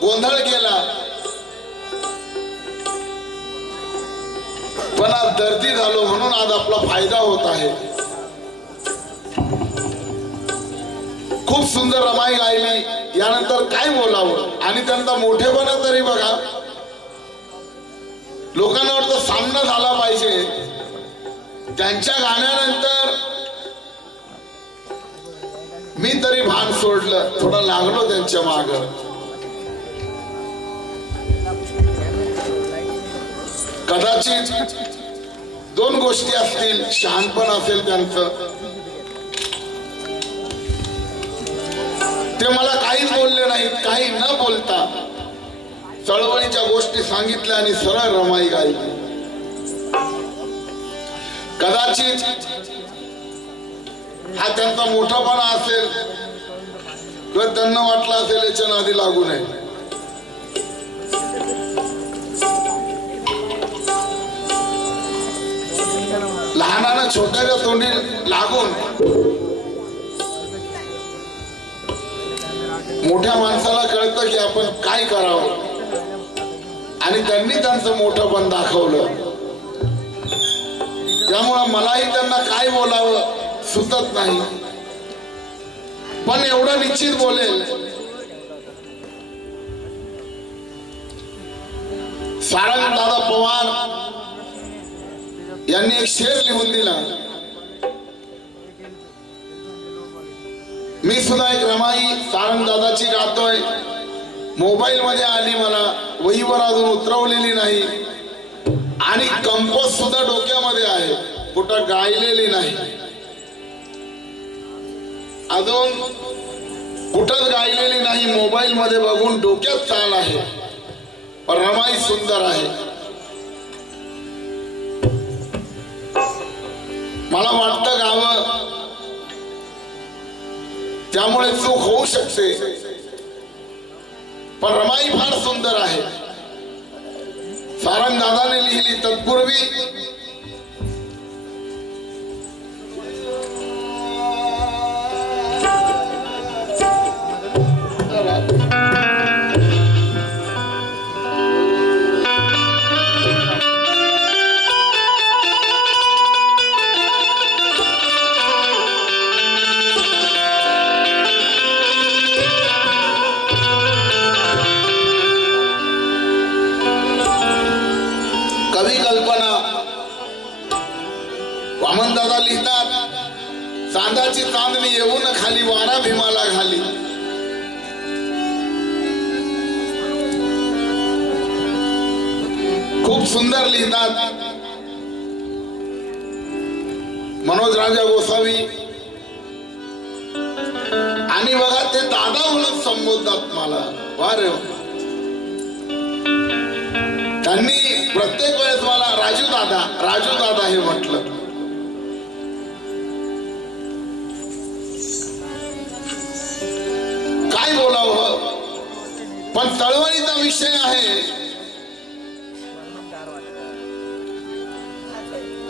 गोंधळ केला, पण आज दर्दी झालो म्हणून आज आपला फायदा होत आहे. खूप सुंदर रमाई गायली, यानंतर काय बोलावं. आणि त्यांचा मोठेपणा तरी बघा, लोकांना वाटतं सामना झाला पाहिजे. त्यांच्या गाण्यानंतर मी तरी भान सोडलं, थोडं लागलो त्यांच्या माग. कदाचित दोन गोष्टी असतील, शहाणपण असेल त्यांचं. ते मला काहीच बोलले नाहीत, काही न बोलता चळवळीच्या गोष्टी सांगितल्या आणि सरळ रमाई गायली. कदाचित हा त्यांचा मोठापणा असेल किंवा त्यांना वाटलं असेल याच्या नादी लागू नये. लहानानं छोट्याच्या तोंडी लागून मोठ्या माणसाला कळतं की आपण काय करावं, आणि त्यांनी त्यांचं मोठंपण दाखवलं. त्यामुळं मलाही त्यांना काय बोलावं सुचत नाही, पण एवढं निश्चित बोलेल, सारंग दादा पवार यांनी एक शेर लिहून दिला. मी सुद्धा एक रमाई सारंग दादाची गातोय. मोबाईल मध्ये आली, मला वहीवर अजून उतरवलेली नाही आणि कंपोज सुद्धा डोक्यामध्ये आहे, कुठं गायलेली नाही अजून, कुठंच गायलेली नाही. मोबाईल मध्ये बघून डोक्यात चाल आहे, पण रमाई सुंदर आहे. मला वाटतं गावं, त्यामुळे चूक होऊ शकते, पण रमाई फार सुंदर आहे. सारंग दादाने लिहिली. तत्पूर्वी कवी कल्पना वामनदादा लिहितात, चांदाची चांदणी येऊन खाली वारा भीमाला घाली. खूप सुंदर लिहितात. मनोज राजा गोसावी आणि बघा ते दादा म्हणून संबोधतात मला. वारे त्यांनी प्रत्येक वेळेस मला राजू दादा हे म्हटलं. काय बोलावं, पण चळवळीचा विषय आहे.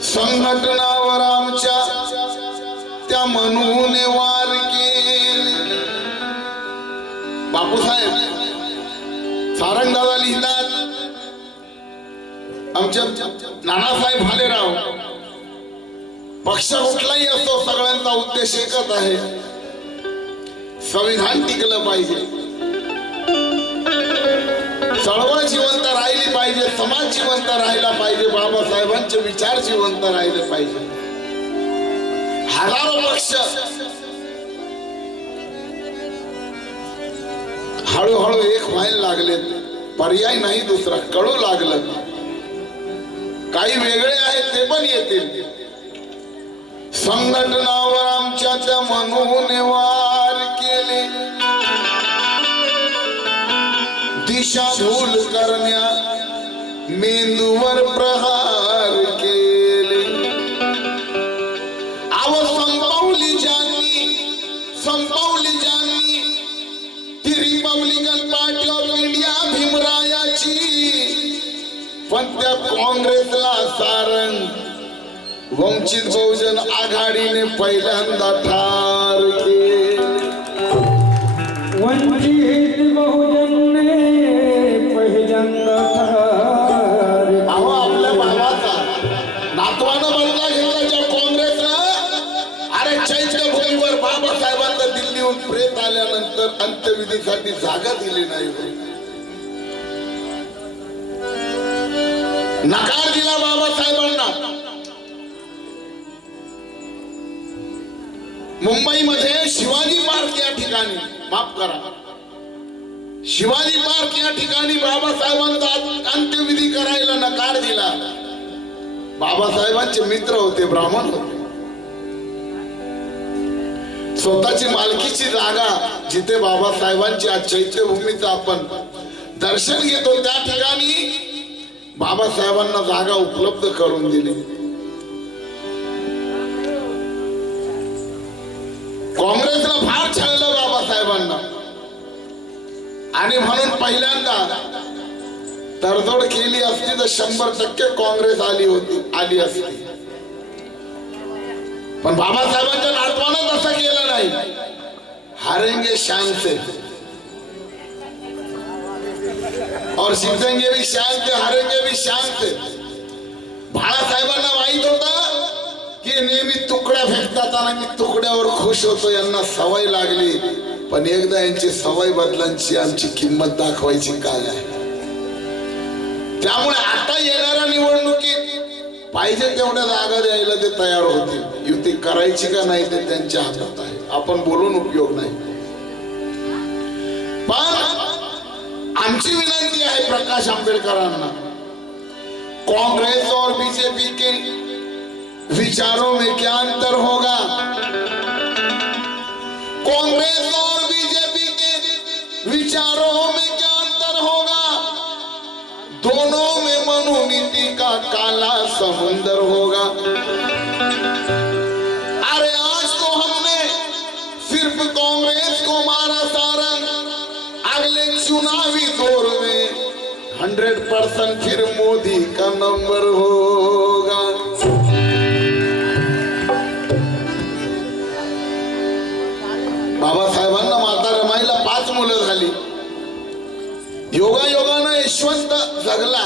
संघटनावर आमच्या त्या मनूने वार केले. बापूसाहेब सारंग दादा लिहितात, आमच्या नानासाहेब भालेराव, पक्ष कुठलाही असो सगळ्यांचा उद्देश एकच आहे, संविधान टिकलं पाहिजे, चळवळ जिवंत राहिली पाहिजे, समाज जिवंत राहिला पाहिजे, बाबासाहेबांचे विचार जिवंत राहिले पाहिजे. हजारो पक्ष हळूहळू एक व्हायला लागले, पर्याय नाही दुसरा, कळू लागलं. काही वेगळे आहेत ते पण येतील. संघटनावर आमच्या त्या मनूने वार केले, दिशाभूल करण्या मेंदूवर प्रहार केले. संपवली ज्यांनी ती रिपब्लिकन पार्टी ऑफ इंडिया भीमरायाची, पण त्या काँग्रेसला सारंग वंचित बहुजन आघाडीने पहिल्यांदा ठार केले. वंचित बहुजन ने मुलीसाठी जागा दिली नाही, नकार दिला बाबासाहेबांना. मुंबईमध्ये शिवाजी पार्क या ठिकाणी, माफ करा, शिवाजी पार्क या ठिकाणी बाबासाहेबांचा अंत्यविधी करायला नकार दिला. बाबासाहेबांचे मित्र होते, ब्राह्मण होते. स्वतःची मालकीची जागा जिथे बाबासाहेबांची आज चैत्यभूमीचं आपण दर्शन घेतो त्या ठिकाणी बाबासाहेबांना जागा उपलब्ध करून दिली. काँग्रेसला फार छळलं बाबासाहेबांना आणि म्हणून पहिल्यांदा तडजोड केली असती तर 100% काँग्रेस आली असती. पण बाबासाहेबांच्या नातवानं तसं केलं नाही. हारेंगे शान से और जीतेंगे भी शान से, हारेंगे भी शान से. बाळासाहेबांना माहित होतं की नेहमी तुकड्या फेकतात आणि मी तुकड्यावर खुश होतो, यांना सवय लागली. पण एकदा यांची सवय बदलांची, आमची किंमत दाखवायची काय आहे. त्यामुळे आता येणाऱ्या निवडणुकीत पाहिजे तेवढ्या जागा द्यायला ते तयार होते. युती करायची का नाही ते त्यांच्या हातात आहे, आपण बोलून उपयोग नाही. पण आमची विनंती आहे प्रकाश आंबेडकरांना, कांग्रेस और बीजेपी के विचारों में क्या अंतर होगा, कांग्रेस और बीजेपी के विचारों में क्या अंतर होगा, दोनों में मनोनीति का काला समुंदर होगा. अरे आज तो हमने सिर्फ कांग्रेस को मारा सारंग, अगले चुनावी दौर में 100% फिर मोदी का नंबर होगा. बाबासाहेबांना माता रमाईला 5 मुलं झाली. योगायोगानं यशवंत जगला.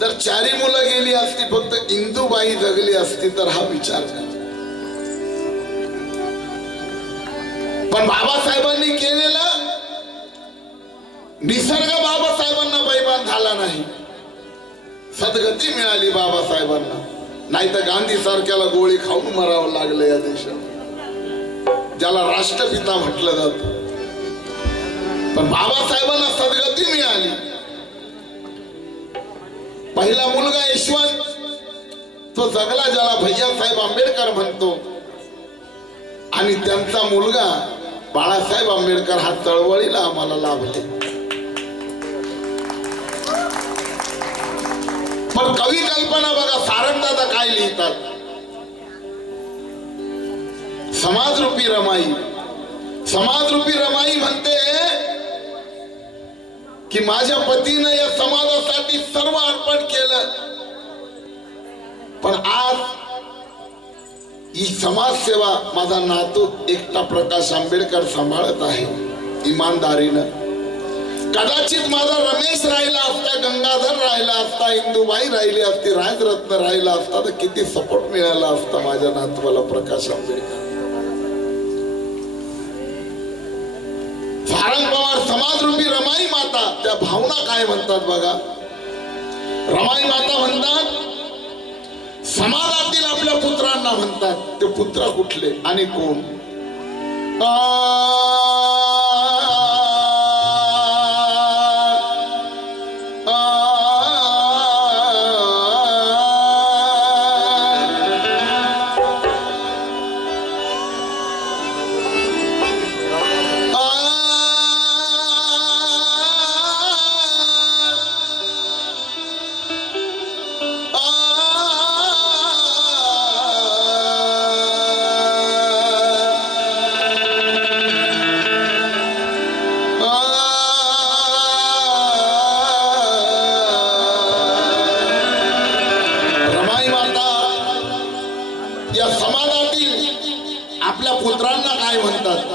जर 4 मुलं गेली असती, फक्त इंदुबाई जगली असती तर हा विचार करा. पण बाबासाहेबांनी केलेलं, निसर्ग बाबासाहेबांना बैमान झाला नाही. सद्गती मिळाली बाबासाहेबांना, नाही तर गांधी सारख्याला गोळी खाऊन मरावं लागलं या देशात, ज्याला राष्ट्रपिता म्हटलं जात. पण बाबासाहेबांना सद्गती मिळाली. पहिला मुलगा यशवंत, तो जगला, ज्याला भैयासाहेब आंबेडकर म्हणतो. आणि त्यांचा मुलगा बाळासाहेब आंबेडकर हा चळवळीला आम्हाला लाभले. पण कवी कल्पना बघा, सारंगदादा काय लिहितात, समाजरूपी रमाई. समाजरूपी रमाई म्हणते की माझ्या पतीने या समाजासाठी सर्व अर्पण केलं, पण आज ही समाजसेवा माझा नातू एकटा प्रकाश आंबेडकर सांभाळत आहे इमानदारीनं. कदाचित माझा रमेश राहिला असता, गंगाधर राहिला असता, इंदुबाई राहिली असती, राजरत्न राहिला असता तर किती सपोर्ट मिळाला असता माझ्या नातवाला प्रकाश आंबेडकर. सारंग पवार समाजरूपी रमाई माता, त्या भावना काय म्हणतात बघा. रमाई माता म्हणतात समाजातील आपल्या पुत्रांना म्हणतात. ते पुत्र कुठले आणि कोण?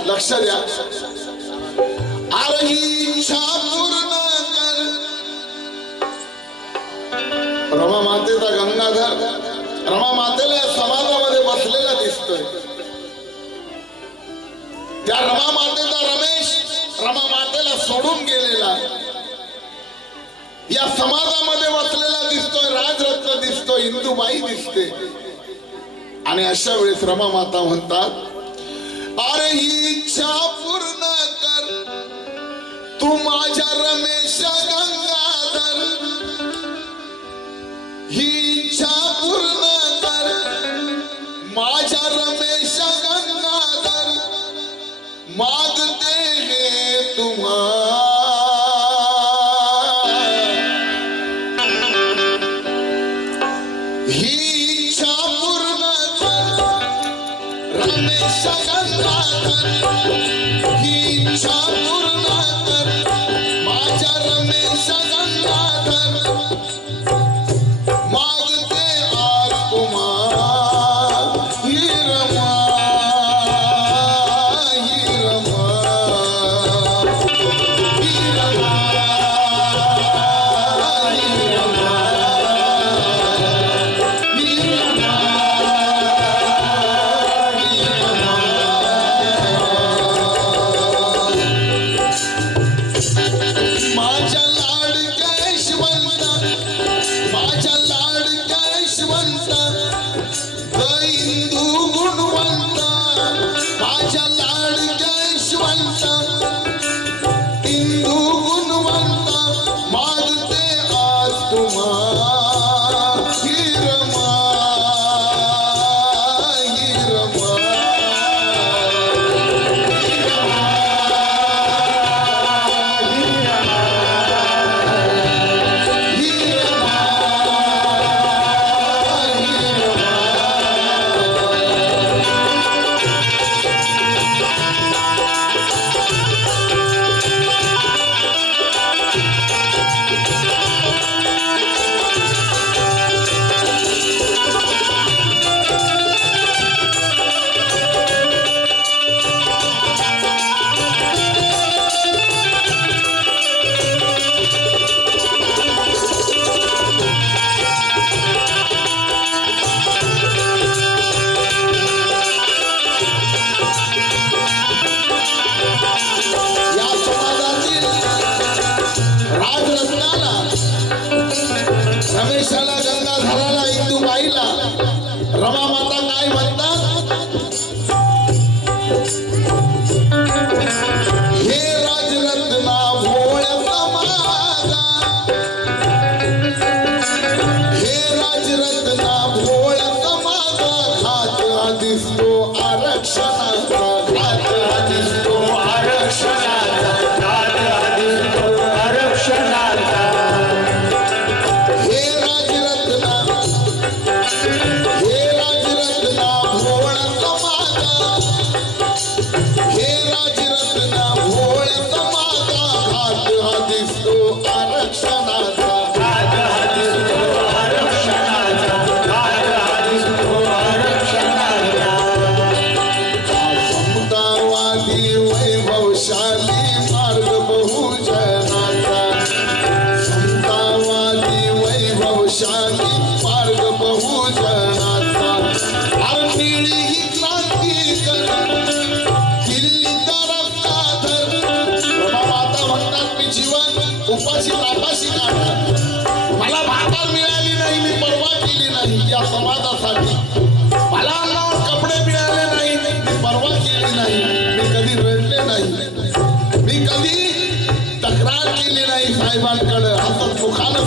लक्ष द्या. इच्छा पूर्ण कर. रमा मातेचा गंगाधर रमा मातेला समाजामध्ये बसलेला दिसतोय. त्या रमा मातेचा रमेश सोडून गेलेला या समाजामध्ये बसलेला दिसतोय, राजरत्न दिसतोय, इंदुबाई दिसते. आणि अशा वेळेस रमा माता म्हणतात, अरे ही इच्छा पूर्ण कर तू माझ्या रमेश गंगाधर, ही इच्छा पूर्ण कर माझ्या रमेश गंगाधर, मागते हे तुम्हा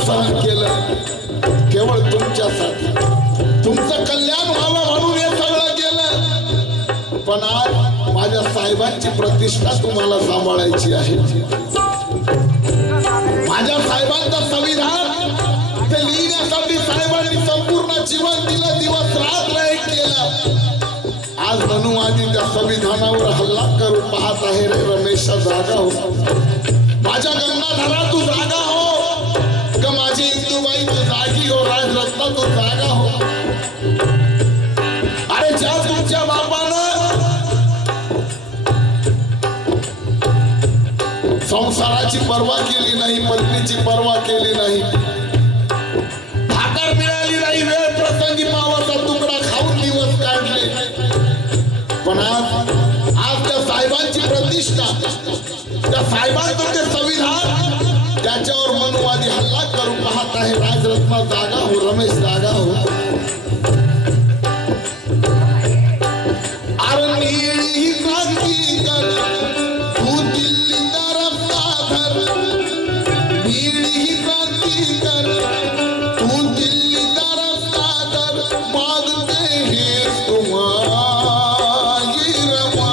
सहन केलं केवळ तुमच्यासाठी, तुमचं कल्याण व्हावं म्हणून हे सगळं केलं. पण आज माझ्या साहेबांची प्रतिष्ठा तुम्हाला सांभाळायची आहे. माझ्या साहेबांचं संविधान ते लिहिण्यासाठी साहेबांनी संपूर्ण जीवन दिलं, दिवस रात एक केलं. आज धनुवादी त्या संविधानावर हल्ला करू पाहत आहे. रे रमेशा जागा हो, माझ्या गंगाधरा तू जागा हो, का माझी इंदुबाई तू जागी हो, राजरत्न तू जागा हो. अरे ज्या तुमच्या बापानं संसाराची पर्वा केली नाही, पत्नीची पर्वा केली नाही, भाकर मिळाली नाही, वेळ प्रसंगी पावाचा तुकडा खाऊन दिवस काढले. पण आज त्या साहेबांची प्रतिष्ठा त्या साहेबांचं ते संविधान त्याच्यावर मनुवादी हल्ला करू पाहत आहे. राजरत्न जागा हो, रमेश जागा हो. अरे नीळी क्रांती कर तू दिल्ली तरफ धर, नीळी क्रांती कर तू दिल्ली तरफ धर, मागते हैं तुम्हारी रमा ही रमा.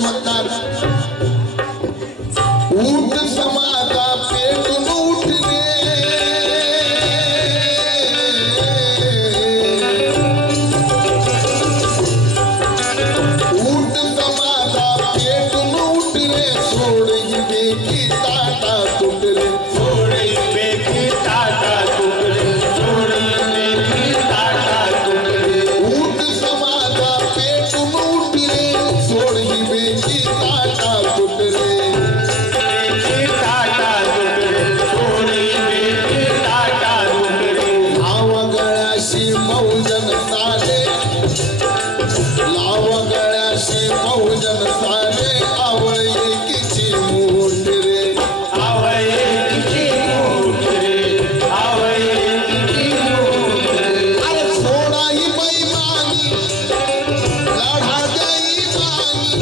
म्हणतात ऊट समाजा पेटून उठणे, ऊट समाजा पेटून उठणे, सोड ही बेकी ताटा तुटले, सोड ही बेकी ताटा तुटले, सोड ही बेकी ताटा तुटले. ऊट समाजा पेटून उठणे, सोड ही बेकी ताटा तुटले. बेकी ताटा तुटले, सोड ही बेकी ताटा तुटले. लाव गळ्याशी बहुजन चाले, लाव गळ्याशी बहुजन चाले, आवळ एकीची मूठ रे, आवळे किती मोठ रे, आवळे किती मोठ रे. अरे सोडा ही बैमानी, लढा द्याई मानी,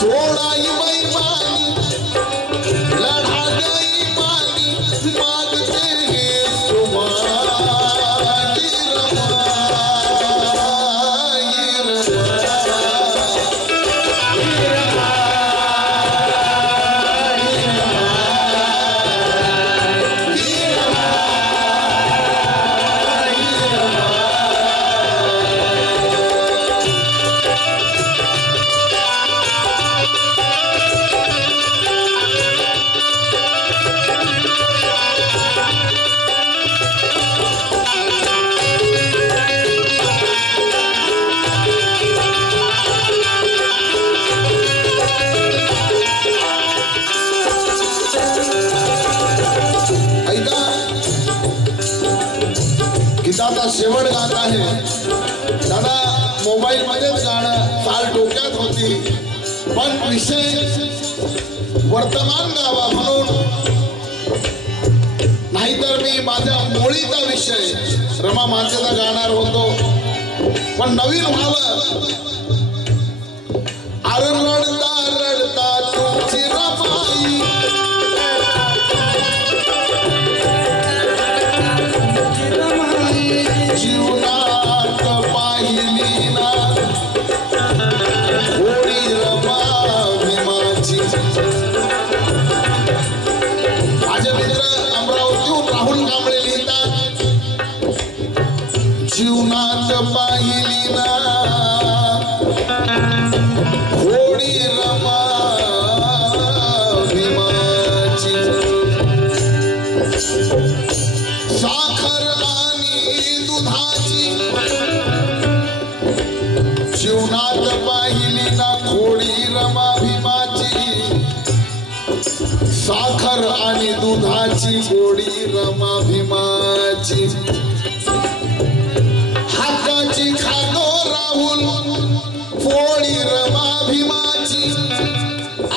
सोडा ही बैमानी, लढा द्याई मानी, मागते हे तुम्हारी रमा ऐका, गीताचा शेवट गात आहे. दादा मोबाईल मध्येच गाणं चाल डोक्यात होती, पण विषय वर्तमान गावा म्हणून, नाहीतर मी माझ्या मोळीचा विषय रमा मातेचा गाणार होतो, पण नवीन व्हावं. अरे रडता रडता तुमची रमाई, जीवनात पाहिली ना होळी रमा भीमाची. माझे मित्र अमरावतीहून राहुल कांबळे लिहितात, जीवनात पाहिली ना होळी रमा भीमाची. साखर आणि दुधाची जीवनात पाहिली ना खोडी रमा भीमाची. साखर आणि दुधाची गोडी रमा भीमाची. हाताची खातो राहुल पोळी रमा भीमाची.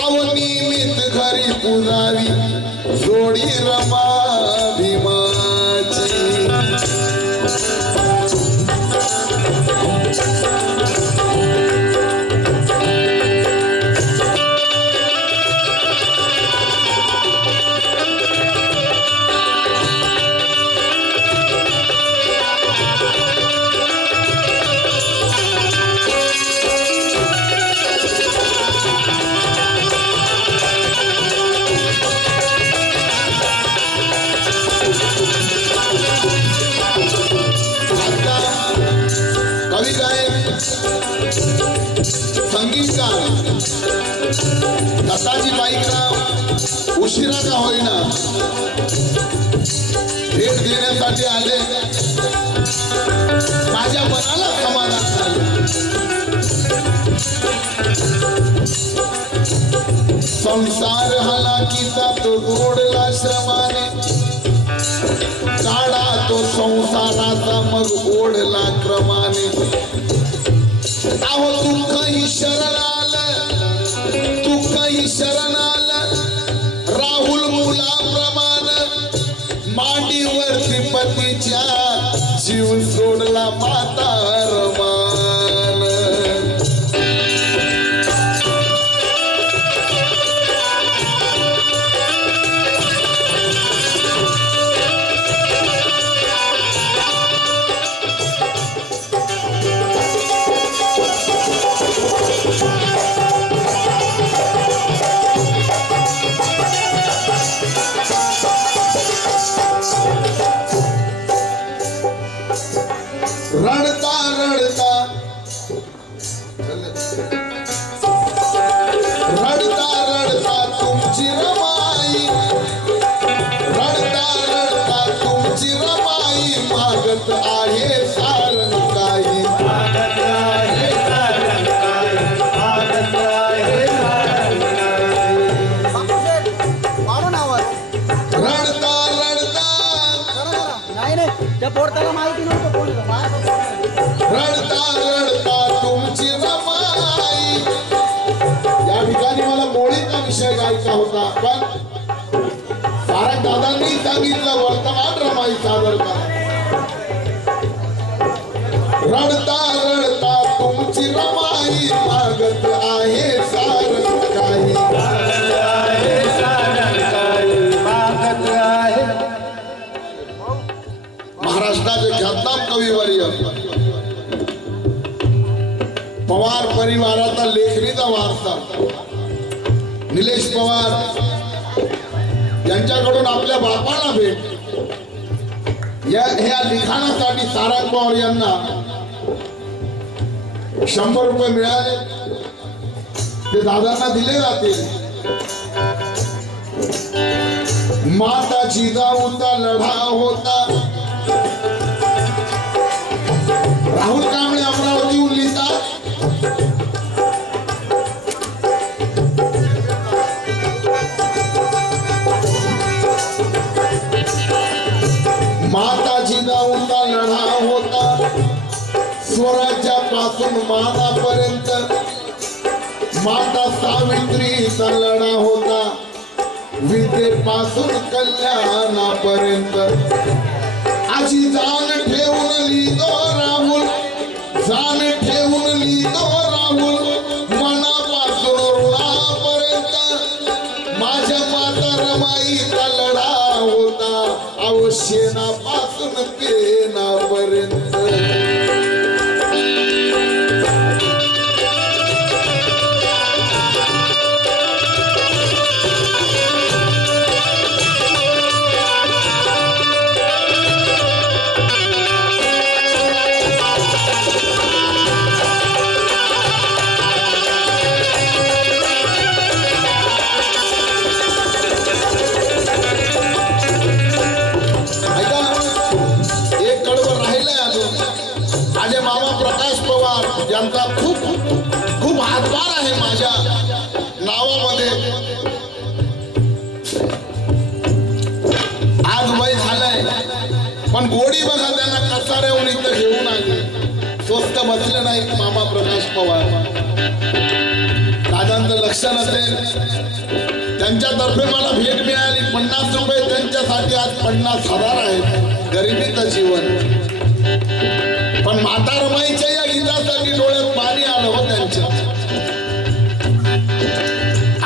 अवनिमित घरी पुजावी जोडी रमा भीमाची. कवी गायक संगीतकार दत्ताजी बाईकराव उशिरा का होईना भेट देण्यासाठी आले. माझ्या मनाला समाधान झालं. संसार हलाकीचा तो गोडला श्रमाने काढा तो संसाराचा मग ओढला क्रमाने. अहो दुःखही शरण आलं, दुःखही शरण आलं राहुल मुलाप्रमाण मांडीवरती पतीच्या जीव सोडला म्हातार मान. रडता रडता रडता रडता तुमची रमाई, रडता रडता तुमची रमाई मागत आहे सारण काही. मागत आहे सारण काही, मागत आहे सारण काही. रडता रडता त्या पोरताला माहिती नव्हतं कोण रडता रडता तुमची रमाई. या ठिकाणी मला मोळीचा विषय गायचा होता पण सारंग दादांनी सांगितलं वर्तमान रमाई सादर करा. रडता रडता तुमची रमाई मागत आहे सारंग काही. मागत आहे सारण काही, मागत आहे. महाराष्ट्राचे ख्यातनाम कविवर्य पवार परिवाराचा लेखणीचा वारसा निलेश पवार यांच्याकडून आपल्या बापाला भेट ह्या लिखाणासाठी सारंग पवार यांना 100 रुपये मिळाले. ते दादांना दिले जातील. माता जिजाऊचा लढा होता. राहुल कांबळे अमरावतीहून लिहितात. माता जिजाऊचा लढा होता स्वराज्यापासून मानापर्यंत. माता सावित्रीचा लढा होता विद्येपासून कल्याणापर्यंत. अशी जाण ठेवून लिहितो राहुल, जाण ठेवून लिहितो राहुल मनापासून ऋणापर्यंत. माझ्या माता रमाईचा लढा होता अवशेनापासून पेनापर्यंत. माझे मामा प्रकाश पवार यांचा खूप खूप हातभार आहे माझ्या नावामध्ये. आज वय झालंय पण गोडी बघा त्यांना कसाऱ्याहून इथं घेऊन आले. स्वस्त बसले नाहीत मामा प्रकाश पवार. दादांचं लक्ष नसेल त्यांच्यातर्फे मला भेट मिळाली 50 रुपये. त्यांच्यासाठी आज 50,000 आहेत. गरिबीचं जीवन. पण माता रमाईच्या या गीतासाठी डोळ्यात पाणी आलं हो त्यांच्या.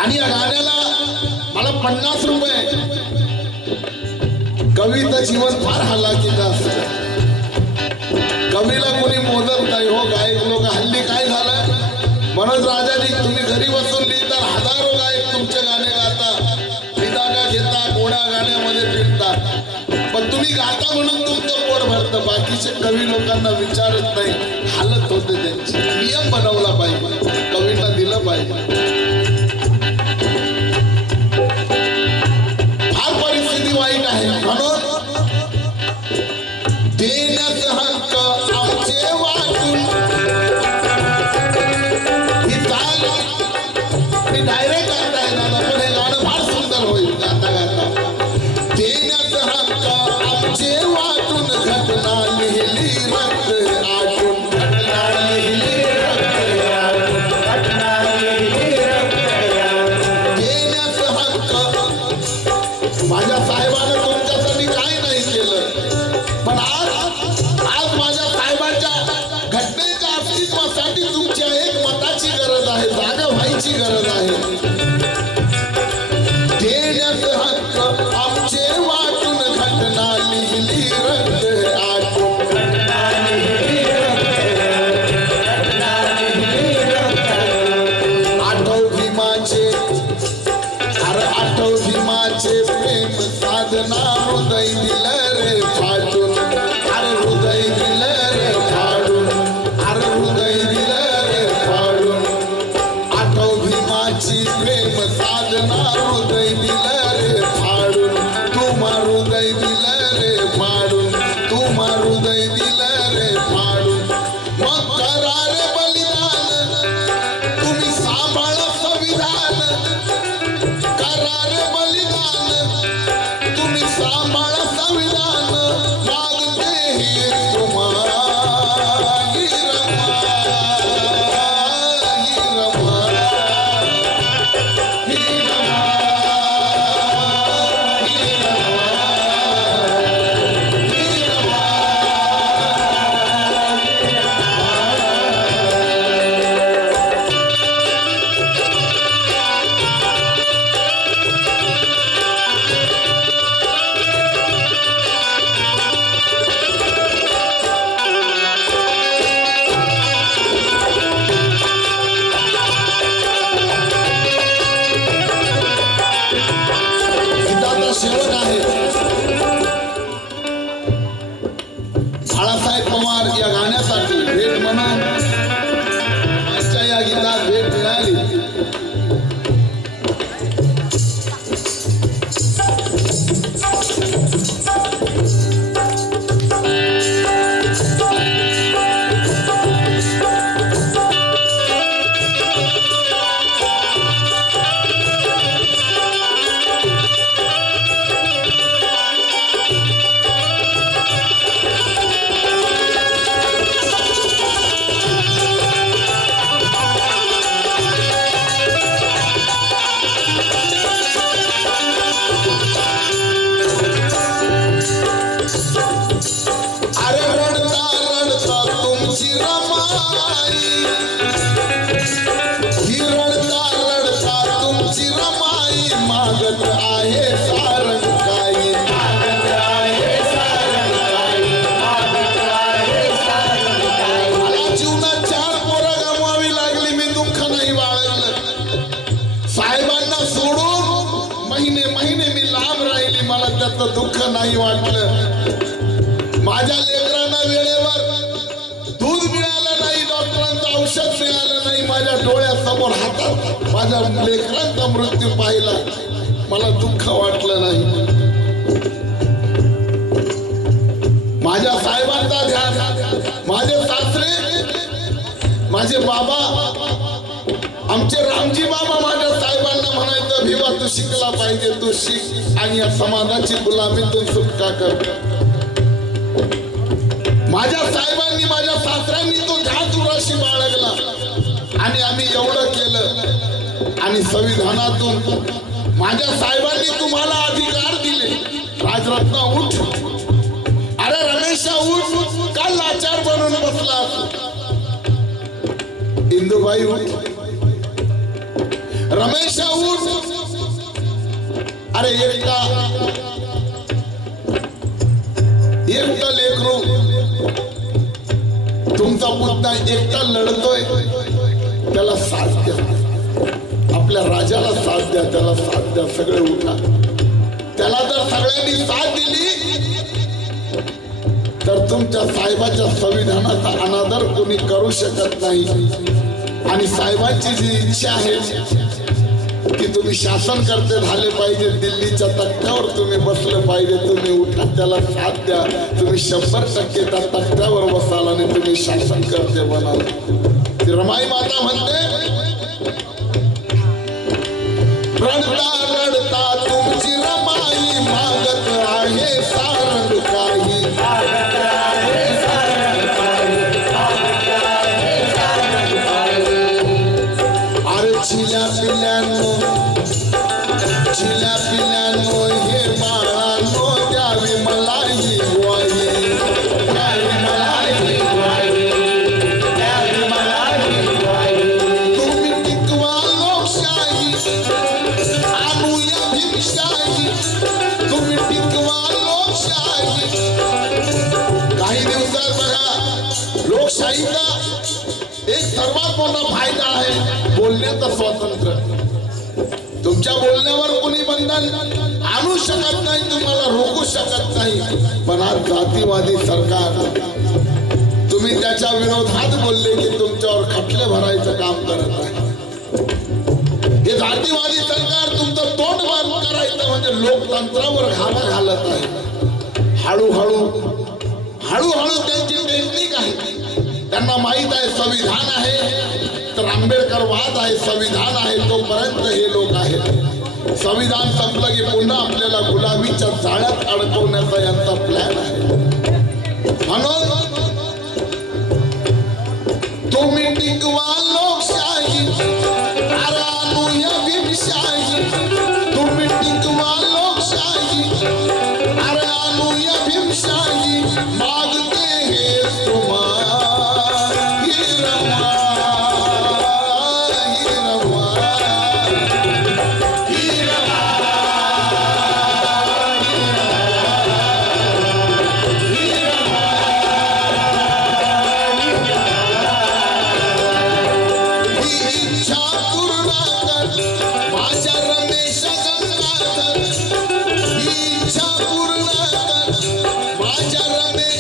आणि या गाण्याला मला 50 रुपये. कवीचं जीवन फार हालाकीचं असतं. कवीला कोणी मोजत नाही हो. गायक लोक हल्ली काय झालं मनोज राजानी तुम्ही घरी बसून लिहिता. हजारो गायक तुमचे गाणे गाता, फिदागा घेता, गोड्या गाण्यामध्ये फिरता. पण तुम्ही गाता म्हणून तुमचं पोट भरतं. बाकीचे कवी लोकांना विचारत नाही, हालत होते त्यांची. नियम बनवला पाहिजे, कवींना दिलं पाहिजे. फार परिस्थिती वाईट आहे, म्हणून देण्यात हक्क आमचे वाटून ही चाल मी डायरेक्ट गात आहे दादा, पण हे गाणं फार सुंदर होईल गाता गाता. देण्यात हक्क आमचे वाटून घटना लिहिली रक्त आटून, घटना लिहिली रक्त आटून, घटना लिहिली रक्त आटून. देण्यात हक्क माझ्या साहेबानं तुमच्यासाठी काय नाही केलं, पण आज माझ्या साहेबांच्या घटनेच्या अस्तित्वासाठी तुमच्या एक मताची गरज आहे, जागा व्हायची गरज आहे. देण्यात हक्क आमचे वाटून घटना लिहिली रक्त आटून, घटना लिहिली घटना लिहिली आठव भीमाचे, अरे आठव भीमाचे प्रेम साधना हृदय दिलं रे फाटून, अरे हृदय दिलं रे फाडून, अरे हृदय दिलं रे फाडून. आठव भीमाची प्रेम साधना हृदय दिलं रे फाडून, तुम्हा हृदय दिलं रे फाडून, तुम्हा हृदय दिलं रे फाडून. मग करा रे बलिदान, तुम्ही सांभाळा संविधान, करा रे बलिदान, तुम्ही सांभाळा संविधान. मागते ही रमा, ही रमा, ही रमा, ही रमा, ही रमा, ही रमा. गीताचा शेवट आहे. बाळासाहेब पवार या गाण्यासाठी भेट म्हणून आजच्या या गीतात भेट मिळाली. अरे रडता रडता तुमची रमाई, ही रडता रडता तुमची रमाई, मागत आहे सारंग काही, मागत आहे सारंग काही, मागत आहे सारंग काही. मला जीवनात 4 पोरं गमवावी लागली, मी दुःख नाही बाळगलं. साहेबांना सोडून महिने महिने मी लांब राहिली, मला त्याचं दुःख नाही वाटलं. माझ्या लेकरांना वेळेवर दूध मिळालं नाही, डॉक्टरांचं औषध मिळालं नाही, माझ्या डोळ्यासमोर हातात माझ्या लेकरांचा मृत्यू पाहिला, मला दुःख वाटलं नाही. माझ्या साहेबांचा ध्यान, माझे सासरे, माझे बाबा, आमचे रामजी बाबा माझ्या साहेबांना म्हणायचं, भिवा तू शिकला पाहिजे, तू शिक आणि या समाजाची गुलामीतून सुटका कर. माझ्या साहेबांनी, माझ्या सासऱ्यांनी तो ध्यानचुराशी बाळगला आणि आम्ही एवढं केलं. आणि संविधानातून माझ्या साहेबांनी तुम्हाला अधिकार दिले. राजरत्न उठ, अरे रमेशा उठ, काल लाचार बनून बसला. इंदुबाई उठ, रमेशा उठ, अरे एकटा लेकरू, तुमचा पुतणा एकटा लढतोय, त्याला साथ द्या, आपल्या राजाला साथ द्या, त्याला साथ द्या. सगळे उठा. त्याला जर सगळ्यांनी साथ दिली तर तुमच्या साहेबाच्या संविधानाचा अनादर कोणी करू शकत नाही आणि साहेबांची जी इच्छा आहे की तुम्ही शासन करते झाले पाहिजे, दिल्लीच्या तख्त्यावर तुम्ही बसलं पाहिजे, तुम्ही उठा त्याला साथ द्या, तुम्ही 100% त्या तख्त्यावर बसाल आणि तुम्ही शासन करते बनाल. ती रमाई माता म्हणते रडता रडता तुमची रमाई मागत आहे सारंग काही. अरे चिल्या पिल्यांनो हे बाळांनो द्यावी मला ही ग्वाही, द्यावी मला ही ग्वाही, द्यावी मला ही ग्वाही. तुम्ही टिकवा लोकशाही आणूया भीमशाही, तुम्ही टिकवा लोकशाही. काही दिवसात बघा लोकशाहीचा एक सर्वात मोठा फायदा आहे बोलण्याचं स्वातंत्र्य. तुमच्या बोलण्यावर कोणी बंधन आणू शकत नाही, तुम्हाला रोखू शकत नाही. पण आज जातीवादी सरकार, तुम्ही त्याच्या विरोधात बोलले की तुमच्यावर खटले भरायचं काम करत आहे. हे जातीवादी सरकार तुमचं तोंड बंद करायचं म्हणजे लोकतंत्रावर घाला घालत आहे. हळूहळू त्यांची टेक्निक आहे. त्यांना माहित आहे संविधान आहे तर आंबेडकर वाद आहे, संविधान आहे तोपर्यंत हे लोक आहेत. संविधान संपलं की पुन्हा आपल्याला गुलामीच्या जाळ्यात अडकवण्याचा यांचा प्लॅन आहे. म्हणून तुम्ही टिकवा लोकशाही अरे आणूया भीमशाही, तुम्ही टिकवा लोकशाही अरे आणूया भीमशाही. मागते हे तुम्हाला माझ्या रमेश